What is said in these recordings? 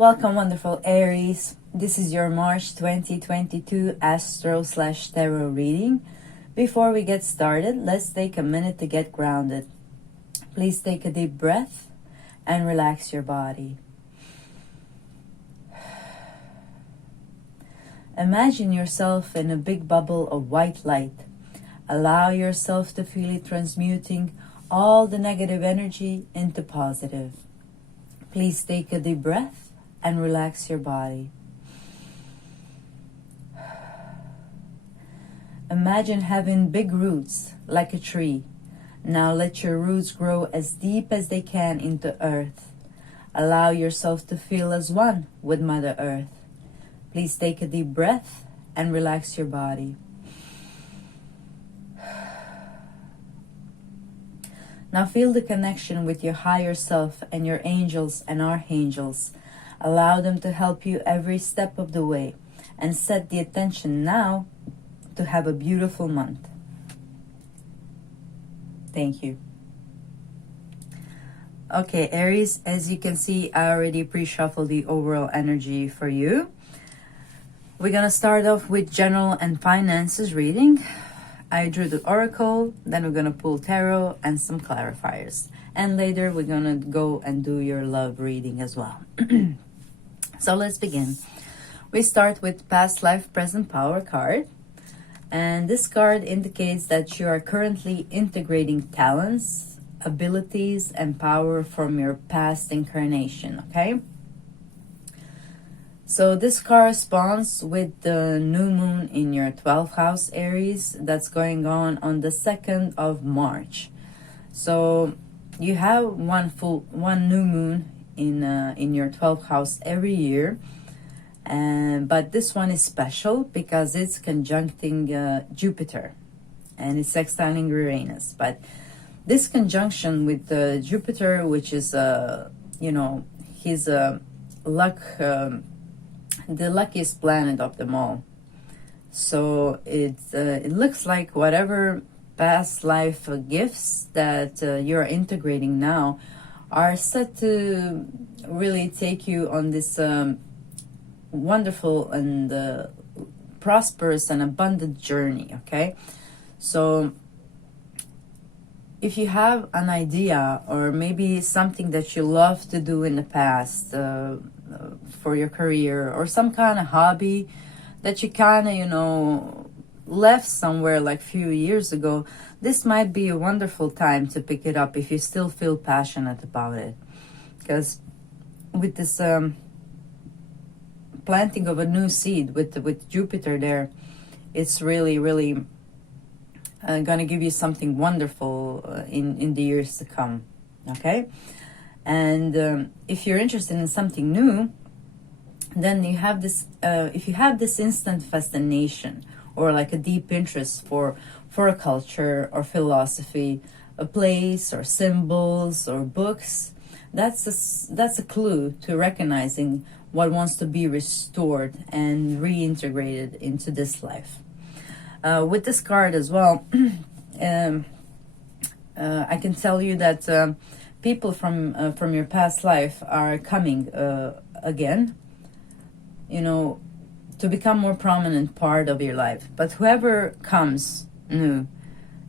Welcome, wonderful Aries. This is your March 2022 Astro/Tarot reading. Before we get started, let's take a minute to get grounded. Please take a deep breath and relax your body. Imagine yourself in a big bubble of white light. Allow yourself to feel it transmuting all the negative energy into positive. Please take a deep breath and relax your body. Imagine having big roots like a tree. Now let your roots grow as deep as they can into earth. Allow yourself to feel as one with Mother Earth. Please take a deep breath and relax your body. Now feel the connection with your higher self and your angels and archangels. Allow them to help you every step of the way and set the intention now to have a beautiful month. Thank you. Okay, Aries, as you can see, I already pre-shuffled the overall energy for you. We're going to start off with general and finances reading. I drew the oracle, then we're going to pull tarot and some clarifiers. And later we're going to go and do your love reading as well. So let's begin. We start with past life, present power card. And this card indicates that you are currently integrating talents, abilities, and power from your past incarnation, okay? So this corresponds with the new moon in your 12th house, Aries, that's going on the 2nd of March. So you have one new moon in your 12th house every year, but this one is special because it's conjuncting Jupiter and it's sextiling Uranus. But this conjunction with Jupiter, which is he's the luckiest planet of them all. So it looks like whatever past life gifts that you're integrating now are set to really take you on this wonderful and prosperous and abundant journey, okay? So if you have an idea or maybe something that you love to do in the past for your career, or some kind of hobby that you kind of, left somewhere like few years ago, this might be a wonderful time to pick it up if you still feel passionate about it. Because with this planting of a new seed with Jupiter there, it's really gonna give you something wonderful in the years to come, okay? And if you're interested in something new, then you have this if you have this instant fascination or like a deep interest for a culture or philosophy, a place or symbols or books, that's a clue to recognizing what wants to be restored and reintegrated into this life. With this card as well, I can tell you that people from your past life are coming again, to become more prominent part of your life. But whoever comes new,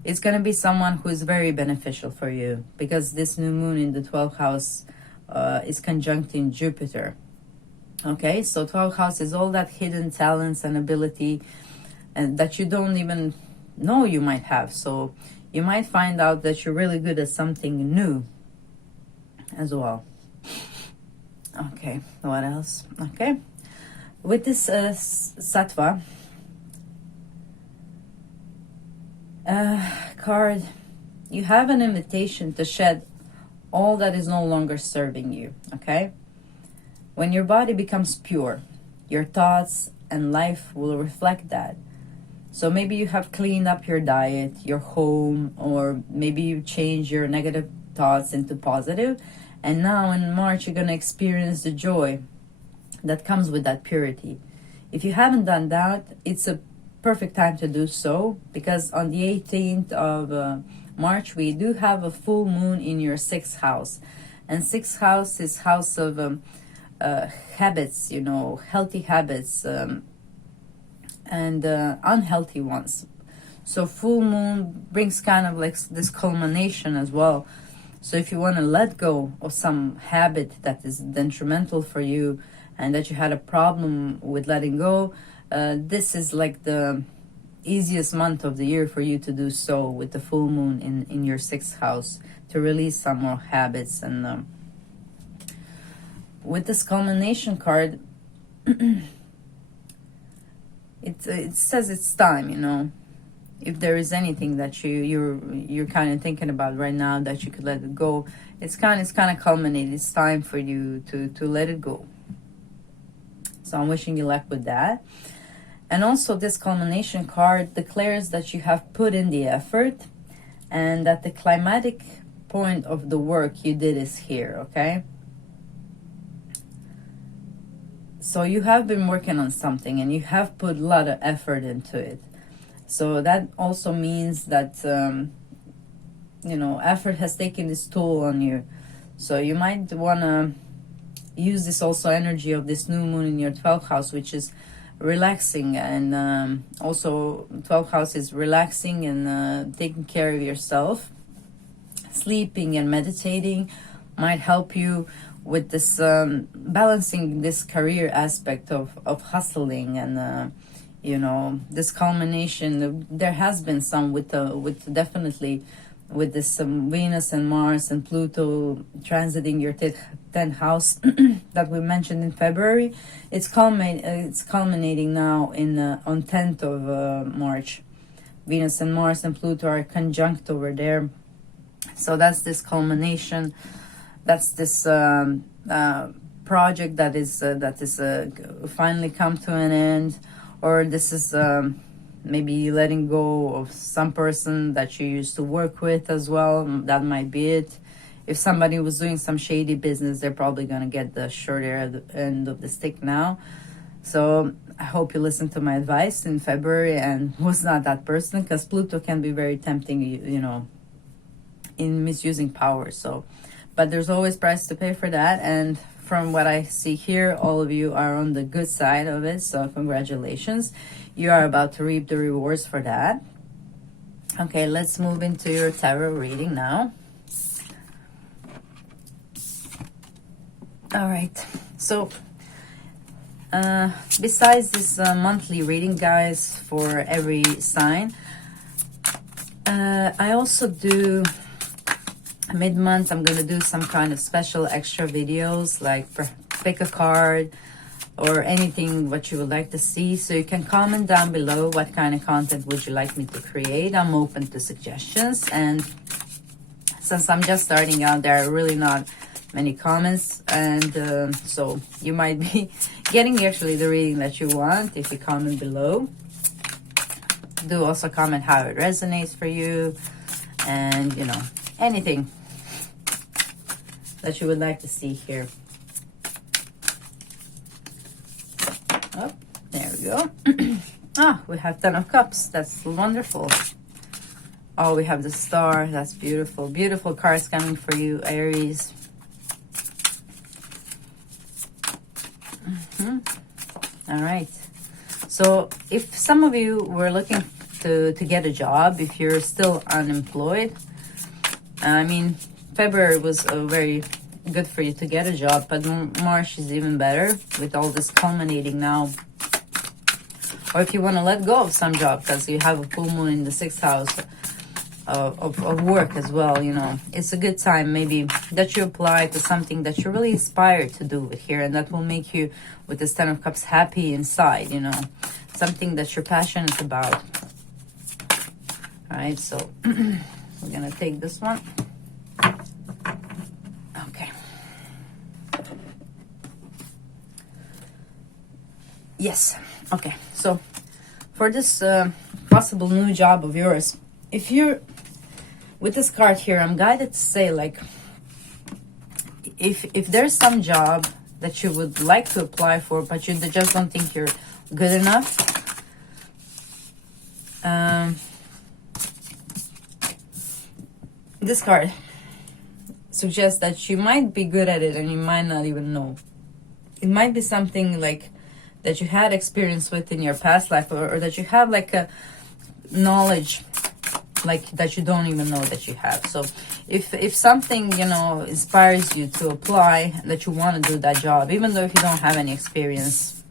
it's going to be someone who is very beneficial for you, because this new moon in the 12th house is conjuncting Jupiter. Okay, so 12th house is all that hidden talents and ability and that you don't even know you might have. So you might find out that you're really good at something new as well. Okay, what else? Okay, with this Sattva card, you have an invitation to shed all that is no longer serving you, okay? When your body becomes pure, your thoughts and life will reflect that. So maybe you have cleaned up your diet, your home, or maybe you change your negative thoughts into positive. And now in March, you're going to experience the joy that comes with that purity. If you haven't done that, it's a perfect time to do so, because on the 18th of March, we do have a full moon in your 6th house. And 6th house is house of habits, you know, healthy habits, and unhealthy ones. So full moon brings kind of like this culmination as well. So if you want to let go of some habit that is detrimental for you and that you had a problem with letting go, this is like the easiest month of the year for you to do so, with the full moon in your 6th house, to release some more habits. And with this culmination card, it says it's time, you know. If there is anything that you're kind of thinking about right now that you could let it go, it's kind of culminated. It's time for you to let it go. So I'm wishing you luck with that. And also this culmination card declares that you have put in the effort and that the climatic point of the work you did is here, okay? So you have been working on something and you have put a lot of effort into it. So that also means that, you know, effort has taken its toll on you. So you might want to use this also energy of this new moon in your 12th house, which is relaxing. And also 12th house is relaxing and taking care of yourself. Sleeping and meditating might help you with this balancing this career aspect of hustling and you know, this culmination. There has been some with definitely with this Venus and Mars and Pluto transiting your 10th house that we mentioned in February. It's culminating now in on 10th of March. Venus and Mars and Pluto are conjunct over there. So that's this culmination. That's this project that is finally come to an end, or this is maybe letting go of some person that you used to work with as well. That might be it. If somebody was doing some shady business, they're probably going to get the short end of the stick now. So I hope you listened to my advice in February and was not that person, because Pluto can be very tempting, you know, in misusing power. So, but there's always price to pay for that. And from what I see here, all of you are on the good side of it. So congratulations. You are about to reap the rewards for that. Okay, let's move into your tarot reading now. All right. So besides this monthly reading, guys, for every sign, I also do mid-month. I'm gonna do some kind of special extra videos, like pick a card or anything what you would like to see. So you can comment down below what kind of content would you like me to create. I'm open to suggestions, and since I'm just starting out, there are really not many comments, and so you might be getting actually the reading that you want if you comment below. Do also comment how it resonates for you, and you know, anything that you would like to see here. Oh, there we go. Ah, we have 10 of Cups. That's wonderful. Oh, we have the Star. That's beautiful. Beautiful cards coming for you, Aries. All right. So if some of you were looking to get a job, if you're still unemployed, I mean, February was very good for you to get a job, but March is even better with all this culminating now. Or if you want to let go of some job because you have a full moon in the 6th house of work as well, you know, it's a good time maybe that you apply to something that you're really inspired to do with here, and that will make you, with this 10 of Cups, happy inside, you know, something that you're passionate about. All right, so we're gonna take this one. Okay. Yes. Okay. So for this possible new job of yours, if you're with this card here, I'm guided to say, like, if there's some job that you would like to apply for, but you just don't think you're good enough, this card suggests that you might be good at it and you might not even know. it might be something like that you had experience with in your past life, or that you have like a knowledge like that you don't even know that you have. So if something, you know, inspires you to apply, that you want to do that job, even though if you don't have any experience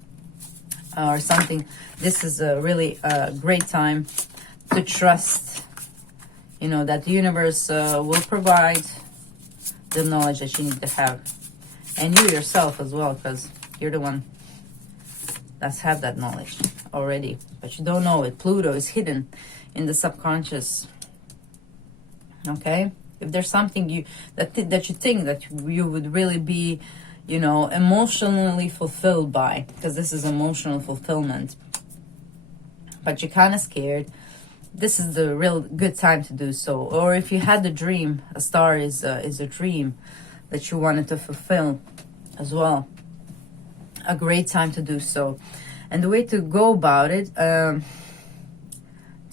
or something, this is a really great time to trust, you know, that the universe will provide the knowledge that you need to have. And you yourself as well, because you're the one that's have that knowledge already, but you don't know it. Pluto is hidden in the subconscious. Okay, if there's something you that you think that you would really be, you know, emotionally fulfilled by, because this is emotional fulfillment, but you're kind of scared, this is the real good time to do so. Or if you had a dream, a star is a dream that you wanted to fulfill as well, a great time to do so. And the way to go about it, to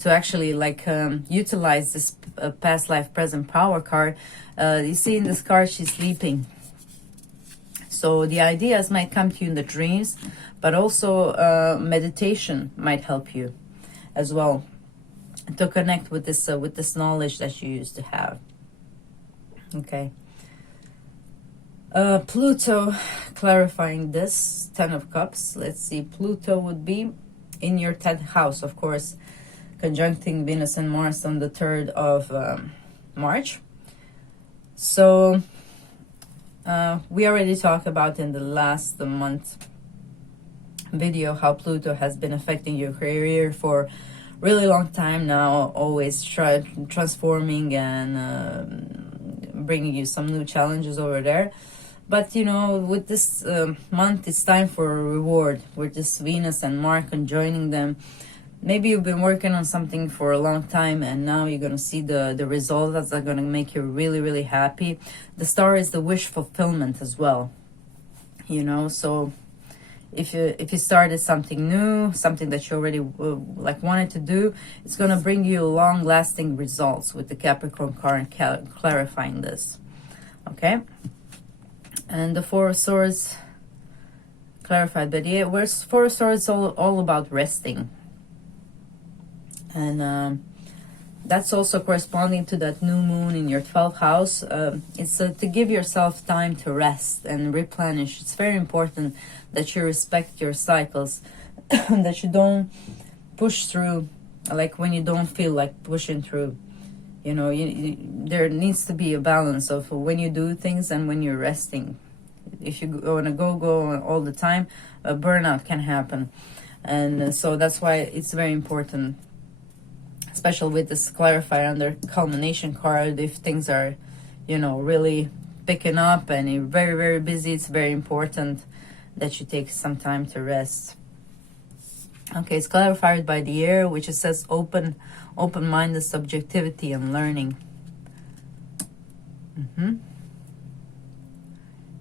actually like utilize this past life present power card, you see in this card she's sleeping, so the ideas might come to you in the dreams, but also meditation might help you as well to connect with this knowledge that you used to have. Okay. Pluto, clarifying this, 10 of Cups. Let's see, Pluto would be in your 10th house, of course, conjuncting Venus and Mars on the 3rd of March. So we already talked about in the last month video how Pluto has been affecting your career for really long time now, always transforming and bringing you some new challenges over there. But you know, with this month, it's time for a reward. With this Venus and Mars conjoining them, maybe you've been working on something for a long time, and now you're going to see the results that are going to make you really, really happy. The star is the wish fulfillment as well, you know. So if you started something new, something that you already like wanted to do, it's going to bring you long-lasting results with the Capricorn card clarifying this. Okay. And the Four of Swords clarified, but yeah, where's Four of Swords all about resting. And that's also corresponding to that new moon in your 12th house. It's to give yourself time to rest and replenish. It's very important that you respect your cycles, that you don't push through, like when you don't feel like pushing through. You know, there needs to be a balance of when you do things and when you're resting. If you go on a go all the time, a burnout can happen. And so that's why it's very important, especially with this clarifier under culmination card, if things are, you know, really picking up and you're very, very busy, it's very important that you take some time to rest. Okay, it's clarified by the air, which it says open-minded subjectivity and learning.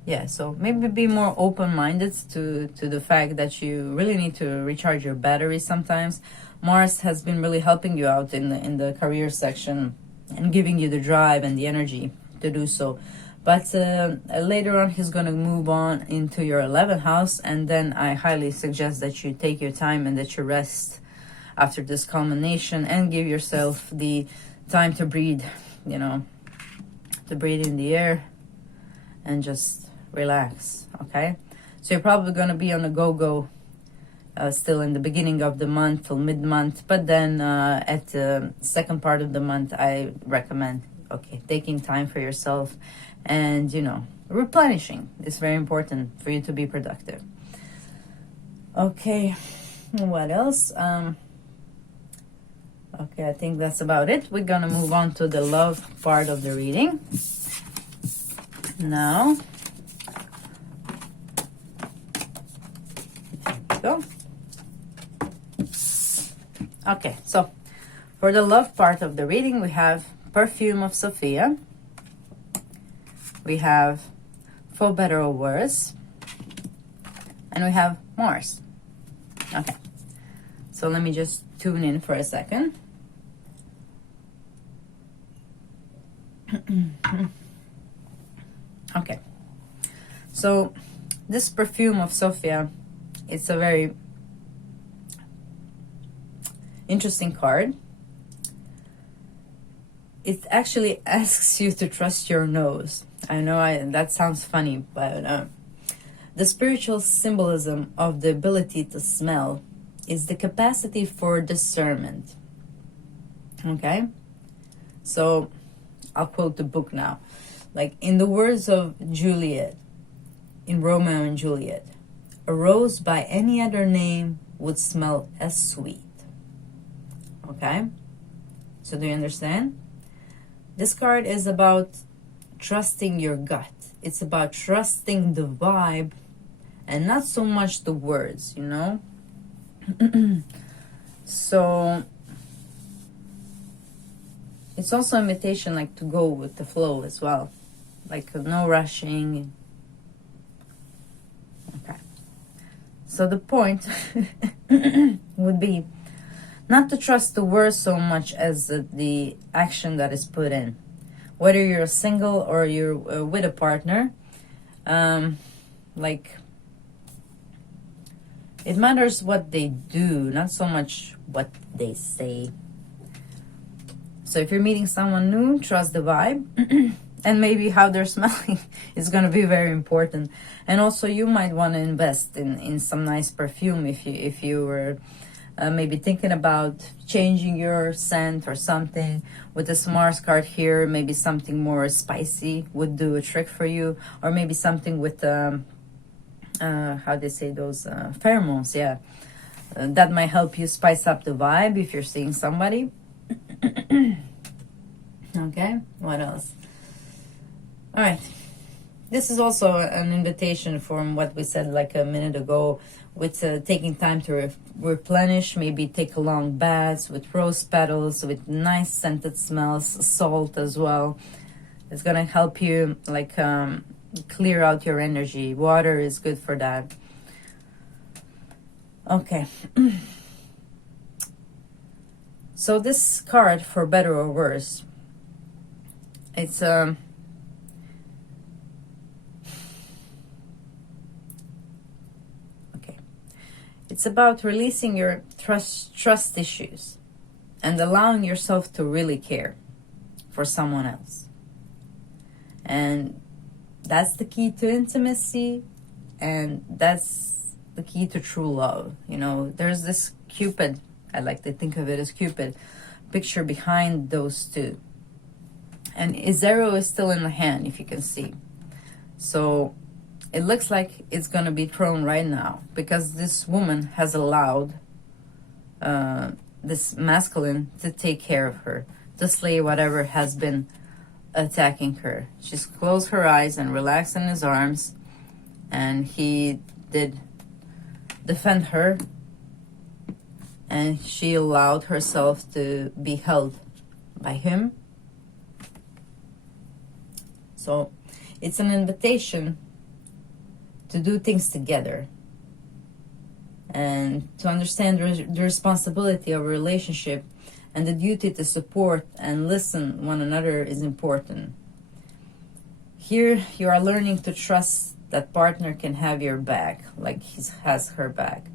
Yeah, so maybe be more open-minded to the fact that you really need to recharge your battery sometimes. Mars has been really helping you out in the career section and giving you the drive and the energy to do so. But later on, he's going to move on into your 11th house, and then I highly suggest that you take your time and that you rest after this culmination and give yourself the time to breathe, you know, to breathe in the air and just relax, okay? So you're probably going to be on a go-go still in the beginning of the month till mid-month, but then at the second part of the month, I recommend, okay, taking time for yourself and, you know, replenishing. It's very important for you to be productive. Okay, what else? Okay, I think that's about it. We're gonna move on to the love part of the reading now. Go. Okay, so for the love part of the reading, we have Perfume of Sophia. We have For Better or Worse. And we have Mars. Okay, so let me just tune in for a second. Okay, so this perfume of Sophia, it's a very interesting card. It actually asks you to trust your nose. I know that sounds funny, but the spiritual symbolism of the ability to smell is the capacity for discernment. Okay? So, I'll quote the book now. Like, in the words of Juliet, in Romeo and Juliet, a rose by any other name would smell as sweet. Okay? So, do you understand? This card is about trusting your gut. It's about trusting the vibe and not so much the words, you know? So it's also an invitation like to go with the flow as well. Like no rushing. Okay. So the point would be not to trust the words so much as the action that is put in. Whether you're single or you're with a partner, like, it matters what they do, not so much what they say. So if you're meeting someone new, trust the vibe. And maybe how they're smelling is going to be very important. And also you might want to invest in some nice perfume if you were maybe thinking about changing your scent or something. With the Mars card here, maybe something more spicy would do a trick for you. Or maybe something with, how they say those, pheromones, yeah. That might help you spice up the vibe if you're seeing somebody. Okay, what else? All right. This is also an invitation from what we said like a minute ago, with taking time to replenish, maybe take a long bath with rose petals, with nice scented smells, salt as well. It's going to help you like clear out your energy. Water is good for that. Okay. So this card, for better or worse, it's it's about releasing your trust issues and allowing yourself to really care for someone else. And that's the key to intimacy, and that's the key to true love. You know, there's this Cupid, I like to think of it as Cupid, picture behind those two. And his arrow is still in the hand, if you can see. So it looks like it's going to be thrown right now, because this woman has allowed this masculine to take care of her, to slay whatever has been attacking her. She's closed her eyes and relaxed in his arms, and he did defend her, and she allowed herself to be held by him. So it's an invitation to do things together and to understand the responsibility of a relationship, and the duty to support and listen one another is important. Here you are learning to trust that partner can have your back like he has her back,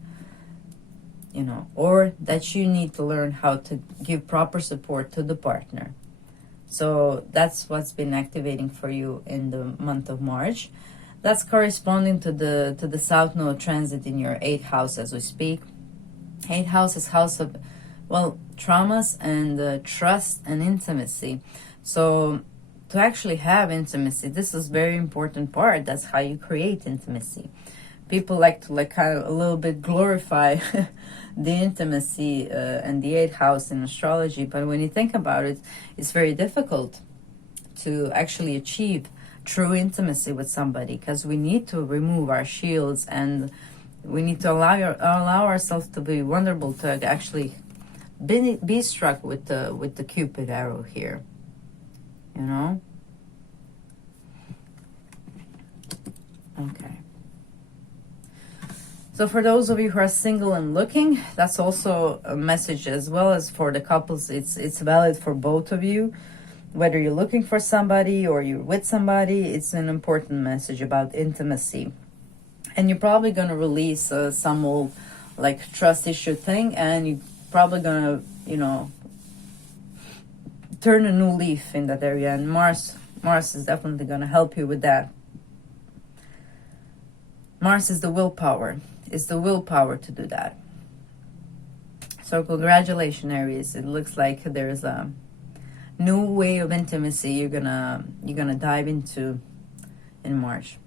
you know, or that you need to learn how to give proper support to the partner. So that's what's been activating for you in the month of March. That's corresponding to the South Node transit in your 8th house as we speak. 8th house is house of, well, traumas and trust and intimacy. So to actually have intimacy, this is very important part. That's how you create intimacy. People like to kind of a little bit glorify the intimacy and the 8th house in astrology, but when you think about it, it's very difficult to actually achieve true intimacy with somebody, because we need to remove our shields, and we need to allow ourselves to be vulnerable, to actually be struck with the Cupid arrow here, you know. Okay. So for those of you who are single and looking, that's also a message, as well as for the couples. It's valid for both of you. Whether you're looking for somebody or you're with somebody, it's an important message about intimacy. And you're probably going to release some old like trust issue thing, and you're probably going to, you know, turn a new leaf in that area. And Mars is definitely going to help you with that. Mars is the willpower. It's the willpower to do that. So congratulations, Aries. It looks like there's a new way of intimacy you're gonna dive into in March.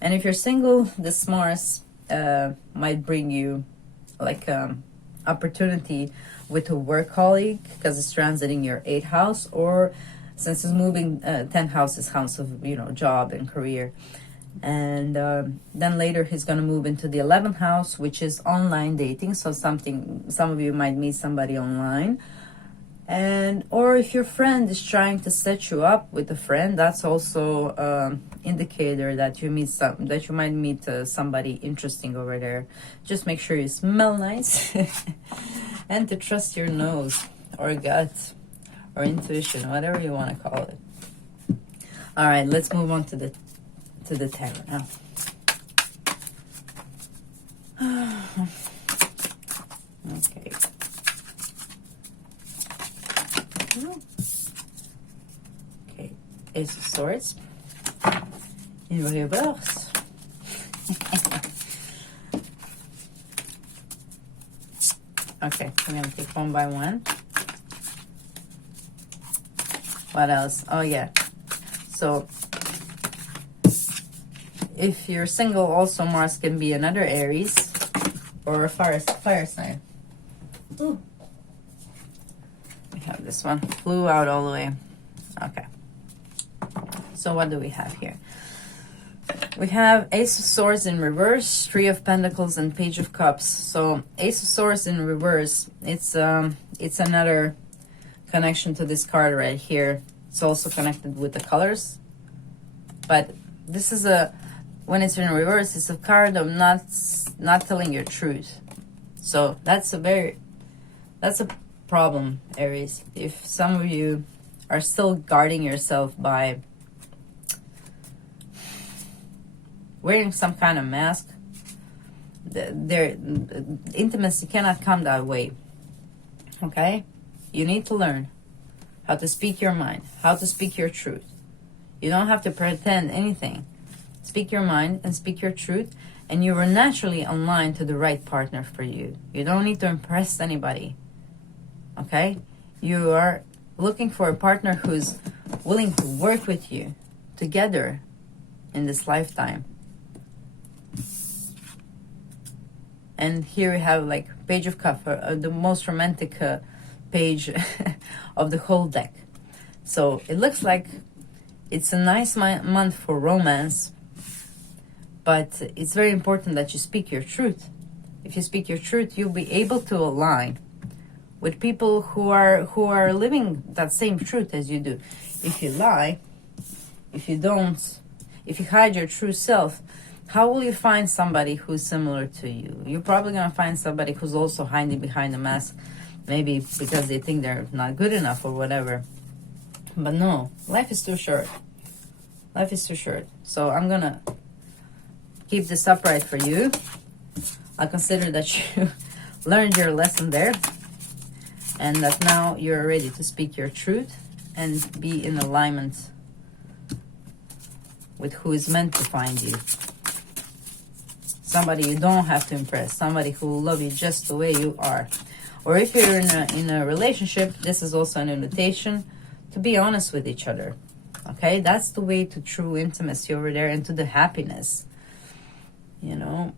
And if you're single, this Mars might bring you like opportunity with a work colleague, because it's transiting your 8th house, or since it's moving 10th house is house of, you know, job and career. And then later he's going to move into the 11th house, which is online dating. So some of you might meet somebody online. And or if your friend is trying to set you up with a friend, that's also indicator that you might meet somebody interesting over there. Just make sure you smell nice and to trust your nose or gut or intuition, whatever you want to call it. All right, let's move on to the tarot now. Okay. Okay, Ace of Swords in reverse. Okay, we're gonna take one by one. What else? Oh yeah. So if you're single, also Mars can be another Aries or a fire sign. Ooh. We have this one. Flew out all the way. Okay. So what do we have here? We have Ace of Swords in reverse, Three of Pentacles, and Page of Cups. So Ace of Swords in reverse, it's another connection to this card right here. It's also connected with the colors. But this is when it's in reverse, it's a card of not telling your truth. So that's a problem, Aries. If some of you are still guarding yourself by wearing some kind of mask, intimacy cannot come that way. Okay? You need to learn how to speak your mind, how to speak your truth. You don't have to pretend anything. Speak your mind and speak your truth, and you are naturally aligned to the right partner for you. You don't need to impress anybody. Okay? You are looking for a partner who's willing to work with you together in this lifetime. And here we have like Page of Cups, the most romantic page of the whole deck. So it looks like it's a nice month for romance, but it's very important that you speak your truth. If you speak your truth, you'll be able to align with people who are living that same truth as you do. If you lie, if you hide your true self, how will you find somebody who's similar to you? You're probably going to find somebody who's also hiding behind a mask, maybe because they think they're not good enough or whatever. But no, life is too short. Life is too short. So I'm going to keep this upright for you. I consider that you learned your lesson there, and that now you're ready to speak your truth and be in alignment with who is meant to find you. Somebody you don't have to impress. Somebody who will love you just the way you are. Or if you're in a relationship, this is also an invitation to be honest with each other. Okay? That's the way to true intimacy over there and to the happiness. You know?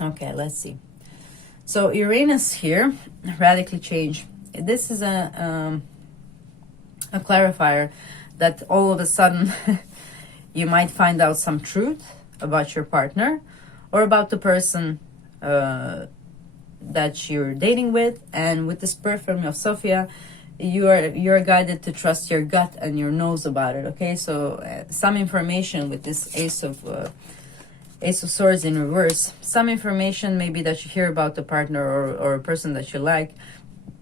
Okay, let's see. So Uranus here, radically change. This is a clarifier that all of a sudden you might find out some truth about your partner or about the person that you're dating with. And with this perfume of Sophia, you're guided to trust your gut and your nose about it. Okay, so some information with this Ace of Swords in reverse, some information maybe that you hear about the partner or a person that you like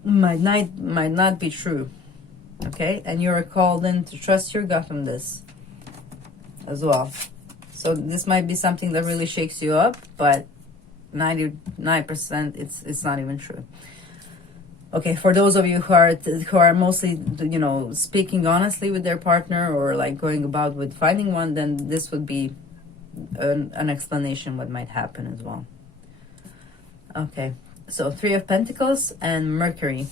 might not be true. Okay, and you're called in to trust your gut on this as well. So this might be something that really shakes you up, but 99% it's not even true. Okay, for those of you who are mostly, you know, speaking honestly with their partner, or like going about with finding one, then this would be an explanation what might happen as well. Okay, so 3 of Pentacles and Mercury.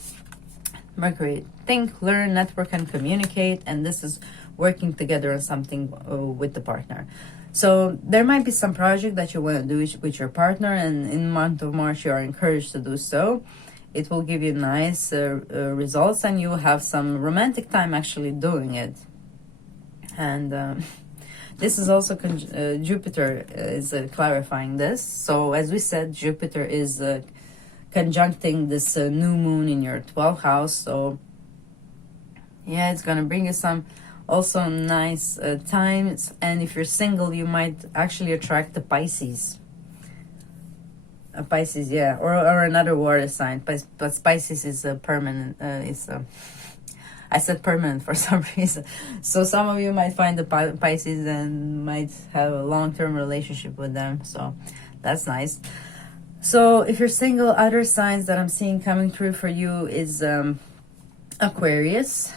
Mercury, think, learn, network, and communicate, and this is working together on something with the partner. So there might be some project that you want to do with your partner, and in the month of March you are encouraged to do so. It will give you nice results, and you will have some romantic time actually doing it. And this is also Jupiter is clarifying this. So as we said, Jupiter is conjuncting this new moon in your 12th house. So yeah, it's gonna bring you some also nice times. And if you're single, you might actually attract the Pisces. A Pisces, yeah, or another water sign. But Pisces is a permanent. I said permanent for some reason. So some of you might find the Pisces and might have a long-term relationship with them. So that's nice. So if you're single, other signs that I'm seeing coming through for you is Aquarius,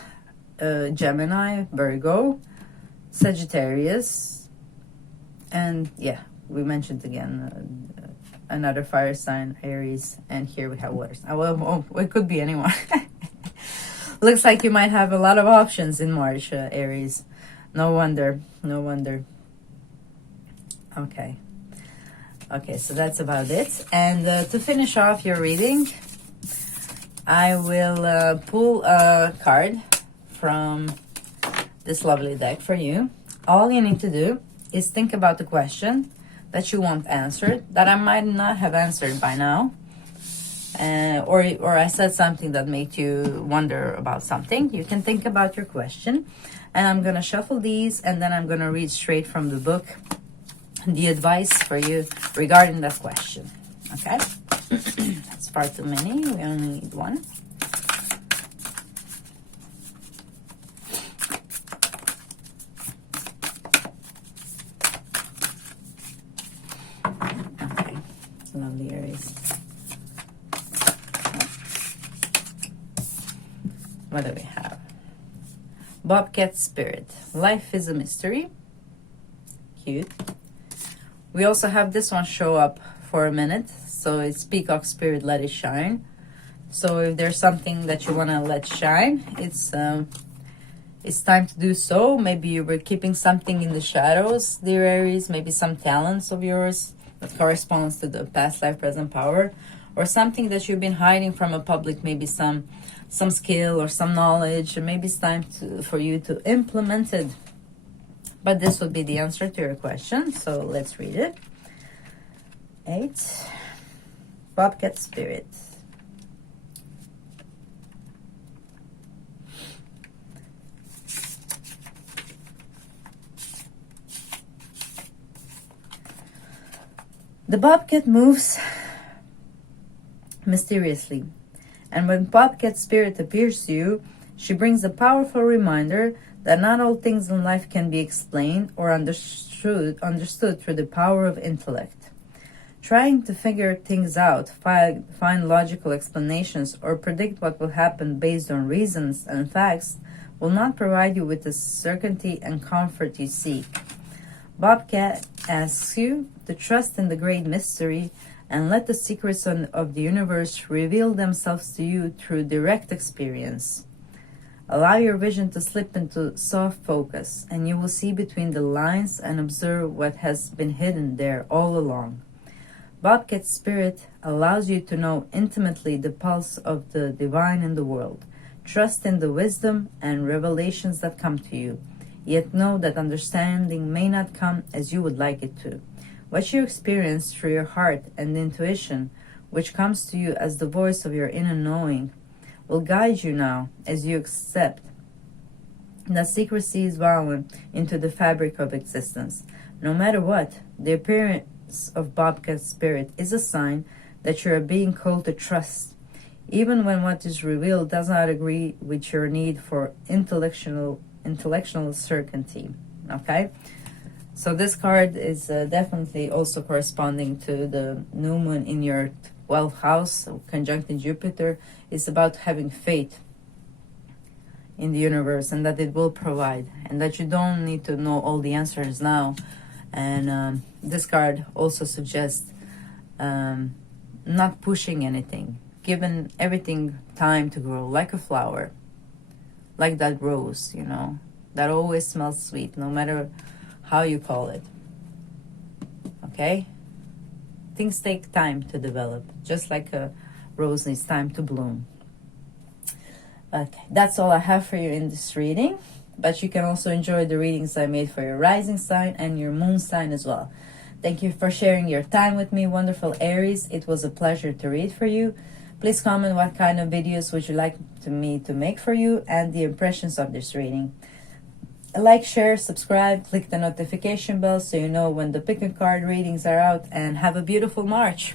Gemini, Virgo, Sagittarius, and yeah, we mentioned again another fire sign, Aries, and here we have water sign. Well, it could be anyone. Looks like you might have a lot of options in March, Aries. No wonder, no wonder. Okay. Okay, so that's about it. And to finish off your reading, I will pull a card from this lovely deck for you. All you need to do is think about the question that you want answered, that I might not have answered by now. Or I said something that made you wonder about something. You can think about your question. And I'm going to shuffle these, and then I'm going to read straight from the book the advice for you regarding that question. Okay? That's far too many. We only need one. Okay. Lovely Aries. What do we have? Bobcat Spirit. Life is a mystery. Cute. We also have this one show up for a minute. So it's Peacock Spirit, Let It Shine. So if there's something that you want to let shine, it's time to do so. Maybe you were keeping something in the shadows, dear Aries. Maybe some talents of yours that corresponds to the past life, present power. Or something that you've been hiding from a public, maybe some skill or some knowledge. And maybe it's time for you to implement it. But this would be the answer to your question. So let's read it. 8. Bobcat Spirit. The bobcat moves mysteriously, and when Bobcat Spirit appears to you, she brings a powerful reminder that not all things in life can be explained or understood through the power of intellect. Trying to figure things out, find logical explanations, or predict what will happen based on reasons and facts will not provide you with the certainty and comfort you seek. Bobcat asks you to trust in the great mystery and let the secrets of the universe reveal themselves to you through direct experience. Allow your vision to slip into soft focus, and you will see between the lines and observe what has been hidden there all along. Bobcat Spirit allows you to know intimately the pulse of the divine in the world. Trust in the wisdom and revelations that come to you, yet know that understanding may not come as you would like it to. What you experience through your heart and intuition, which comes to you as the voice of your inner knowing, will guide you now as you accept that secrecy is woven into the fabric of existence. No matter what, the appearance of Bobcat Spirit is a sign that you are being called to trust, even when what is revealed does not agree with your need for intellectual certainty. Okay? So this card is definitely also corresponding to the new moon in your 12th house, conjunct in Jupiter. It's about having faith in the universe and that it will provide, and that you don't need to know all the answers now. And this card also suggests not pushing anything, giving everything time to grow, like a flower, like that rose, you know, that always smells sweet, no matter how you call it. Okay? Things take time to develop, just like a rose needs time to bloom. Okay, that's all I have for you in this reading. But you can also enjoy the readings I made for your rising sign and your moon sign as well. Thank you for sharing your time with me, wonderful Aries. It was a pleasure to read for you. Please comment what kind of videos would you like me to make for you and the impressions of this reading. Like, share, subscribe, click the notification bell so you know when the pick a card readings are out, and have a beautiful March.